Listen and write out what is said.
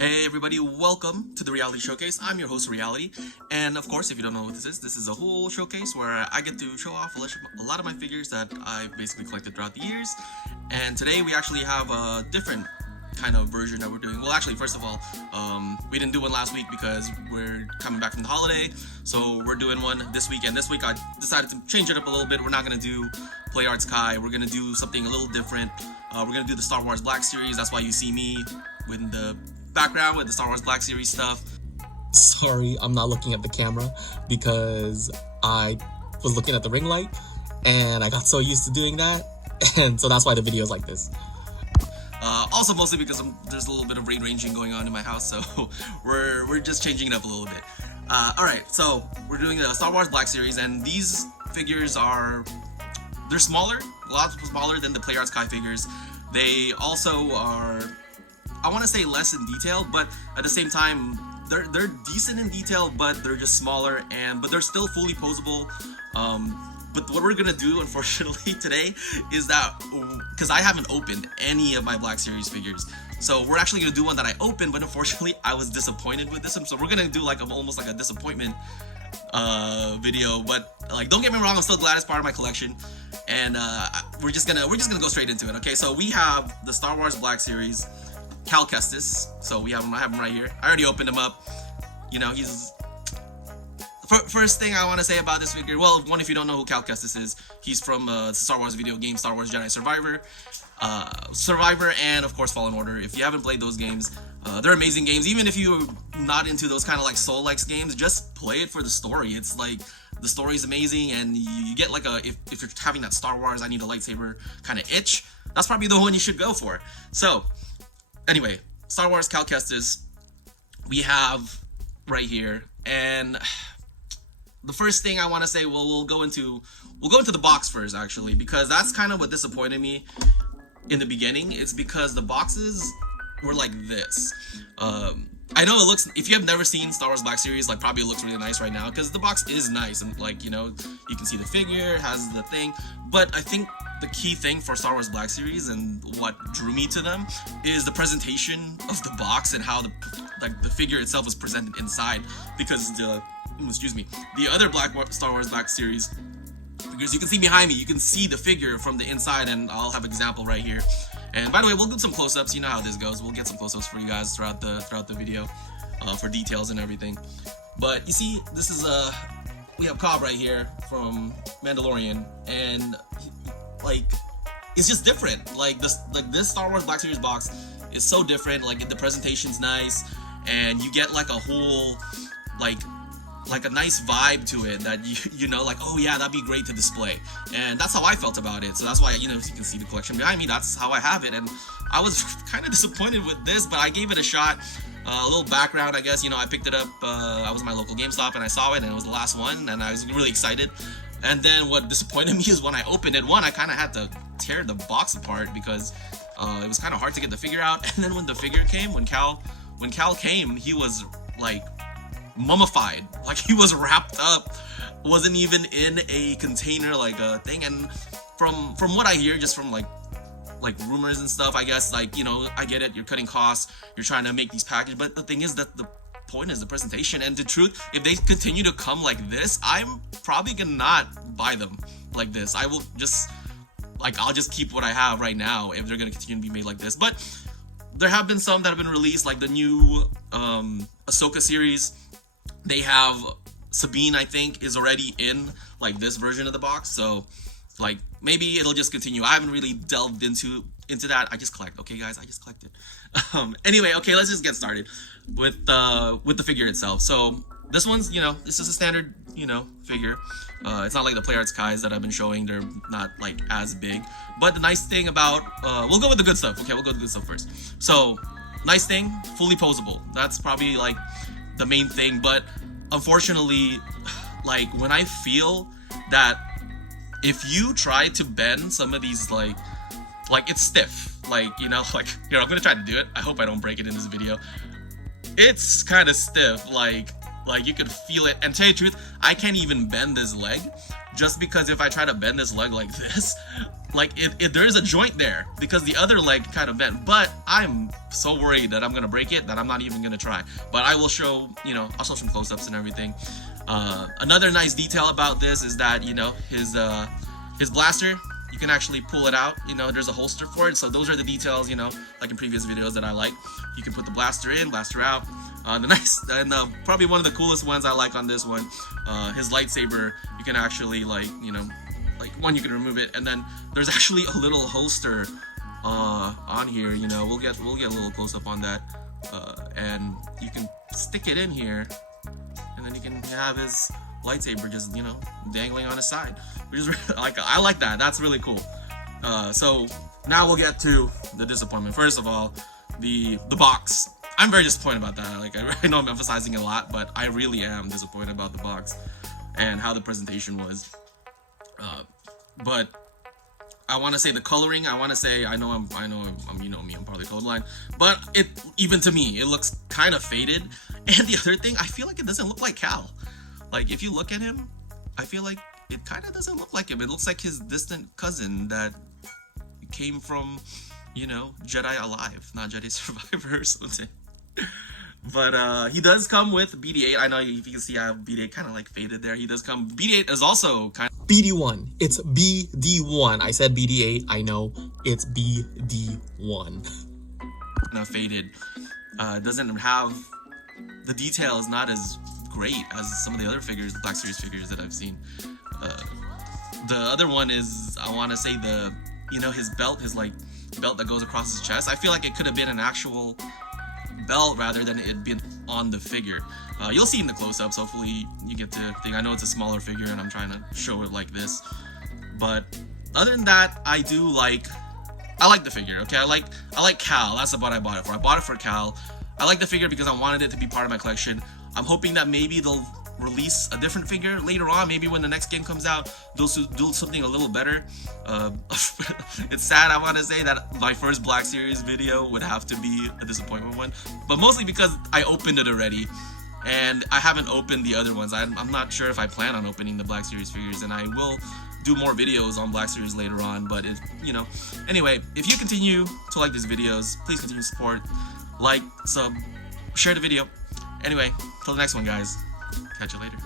Hey everybody, welcome to the Reality Showcase. I'm your host, Rielity, and of course, if you don't know what this is a whole showcase where I get to show off a lot of my figures that I've basically collected throughout the years. And today we actually have a different kind of version that we're doing. Well, actually, first of all, we didn't do one last week because we're coming back from the holiday, so we're doing one this week. And this week I decided to change it up a little bit. We're not gonna do Play Arts Kai. We're gonna do something a little different. We're gonna do the Star Wars Black Series. That's why you see me with the background with the Star Wars Black Series stuff. Sorry, I'm not looking at the camera because I was looking at the ring light and I got so used to doing that, and so that's why the video is like this. Also, mostly because there's a little bit of rearranging going on in my house, so we're just changing it up a little bit. Alright, so we're doing the Star Wars Black Series, and these figures they're smaller, a lot smaller than the Play Arts Kai figures. They also are, I want to say, less in detail, but at the same time they're decent in detail, but they're just smaller, but they're still fully posable. But what we're gonna do, unfortunately, today is that, because I haven't opened any of my Black Series figures, so we're actually gonna do one that I opened, but unfortunately I was disappointed with this one. So we're gonna do like almost like a disappointment video. But like, don't get me wrong, I'm still glad it's part of my collection, and we're just gonna go straight into it. Okay, so we have the Star Wars Black Series Kestis. So I have him right here. I already opened him up. You know, he's first thing I want to say about this figure. Well, one, if you don't know who Kestis is, he's from Star Wars video game, Star Wars Jedi Survivor, and of course Fallen Order. If you haven't played those games, they're amazing games. Even if you're not into those kind of like Soul-like games, just play it for the story. It's like, the story is amazing, and you get like if you're having that Star Wars I need a lightsaber kind of itch, that's probably the one you should go for. So anyway, Star Wars Kestis we have right here, and the first thing I want to say, well, we'll go into the box first, actually, because that's kind of what disappointed me in the beginning. It's because the boxes were like this. I know it looks, if you have never seen Star Wars Black Series, like, probably it looks really nice right now, because the box is nice, and like, you know, you can see the figure, has the thing, but I think the key thing for Star Wars Black Series and what drew me to them is the presentation of the box and how the figure itself was presented inside. Because the other Star Wars Black Series figures, you can see behind me, you can see the figure from the inside, and I'll have an example right here. And by the way, we'll do some close-ups. You know how this goes. We'll get some close-ups for you guys throughout the video, for details and everything. But you see, this is we have Cobb right here from Mandalorian, and like, it's just different. Like this Star Wars Black Series box is so different. Like, the presentation's nice, and you get like a whole like a nice vibe to it that you know, like, oh yeah, that'd be great to display. And that's how I felt about it. So that's why, you know, you can see the collection behind me, that's how I have it. And I was kind of disappointed with this, but I gave it a shot. A little background, I guess, you know, I picked it up, I was at my local GameStop and I saw it, and it was the last one, and I was really excited. And then what disappointed me is when I opened it, one, I kind of had to tear the box apart because it was kind of hard to get the figure out. And then when the figure came, when Cal came, he was like mummified, like he was wrapped up, wasn't even in a container like a thing. And from what I hear, just from like rumors and stuff, I guess, like, you know, I get it, you're cutting costs, you're trying to make these packages, but the thing is that the point is the presentation. And the truth, if they continue to come like this, I'm probably gonna not buy them like this. I will just, like, I'll just keep what I have right now if they're gonna continue to be made like this. But there have been some that have been released, like the new Ahsoka series. They have Sabine, I think, is already in like this version of the box, so like maybe it'll just continue. I haven't really delved into that. I just collect. Okay, guys, I just collected. Anyway, okay, let's just get started with the figure itself. So this one's, you know, this is a standard, you know, figure. It's not like the Play Arts Kais that I've been showing. They're not like as big. But the nice thing about, we'll go with the good stuff. Okay, we'll go with the good stuff first. So nice thing, fully posable. That's probably like the main thing. But unfortunately, like, when I feel that if you try to bend some of these, like it's stiff, like, you know, like, here, I'm gonna try to do it. I hope I don't break it in this video. It's kind of stiff, like you could feel it. And to tell you the truth, I can't even bend this leg, just because if I try to bend this leg like this, like there is a joint there because the other leg kind of bent, but I'm so worried that I'm gonna break it that I'm not even gonna try. But I will show, I'll show some close-ups and everything. Another nice detail about this is that, his blaster, you can actually pull it out. There's a holster for it. So those are the details, like in previous videos that I like. You can put the blaster in, blaster out. Probably one of the coolest ones I like on this one, his lightsaber, you can actually like one, you can remove it, and then there's actually a little holster on here. We'll get a little close up on that, and you can stick it in here, and then you can have his lightsaber just dangling on his side, which is I like that. That's really cool. So now we'll get to the disappointment. First of all, the box. I'm very disappointed about that. I know I'm emphasizing it a lot, but I really am disappointed about the box and how the presentation was. But I want to say the coloring. I want to say I know I'm me. I'm probably colorblind, but even to me it looks kind of faded. And the other thing, I feel like it doesn't look like Cal. Like if you look at him, I feel like it kind of doesn't look like him. It looks like his distant cousin that came from, Jedi Alive, not Jedi Survivor or something. But he does come with BD8. I know if you can see I have BD8 kind of like faded there. He does come. BD8 is also kind of BD1. It's BD1. I said BD8. I know it's BD1. kind of faded. Doesn't have the detail is not as great as some of the other figures, the Black Series figures that I've seen. The other one is, I want to say his belt, his belt that goes across his chest. I feel like it could have been an actual belt rather than it being on the figure. You'll see in the close-ups. Hopefully you get to think. I know it's a smaller figure and I'm trying to show it like this, but other than that, I like the figure. Okay, I like Cal. That's what I bought it for. I bought it for Cal. I like the figure because I wanted it to be part of my collection. I'm hoping that maybe they'll release a different figure later on. Maybe when the next game comes out, they'll do something a little better. It's sad, I want to say, that my first Black Series video would have to be a disappointment one, but mostly because I opened it already and I haven't opened the other ones. I'm not sure if I plan on opening the Black Series figures, and I will do more videos on Black Series later on. But anyway, if you continue to like these videos, please continue to support, like, sub, share the video. Anyway, till the next one, guys. Catch you later.